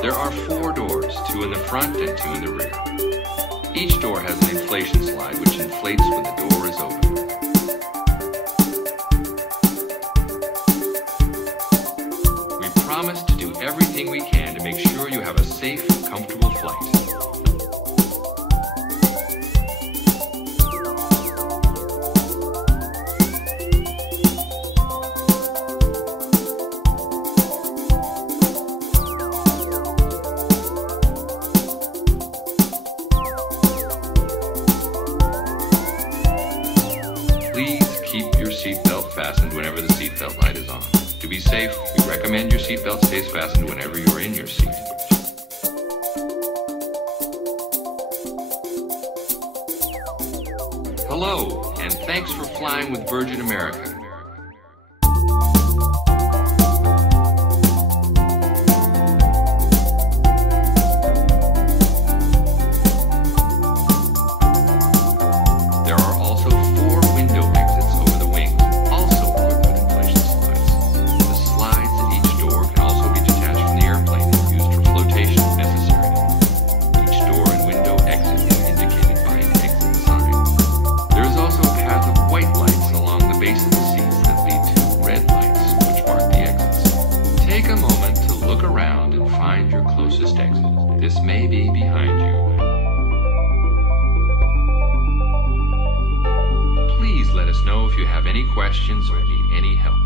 There are 4 doors, 2 in the front and 2 in the rear. Each door has an inflation slide which inflates when the door is open. We promise to do everything we can to make sure you have a safe, comfortable flight. Please keep your seatbelt fastened whenever the seatbelt light is on. To be safe, we recommend your seatbelt stays fastened whenever you are in your seat. Hello, and thanks for flying with Virgin America. There are also 4 window exits over the wings, also equipped with inflation slides. The slides at each door can also be detached from the airplane and used for flotation if necessary. Each door and window exit is indicated by an exit sign. There is also a path of white lights along the base of the seats that lead to red lights, which mark the exits. Take a moment to look around and find your closest exit. This may be behind you. Please let us know if you have any questions or need any help.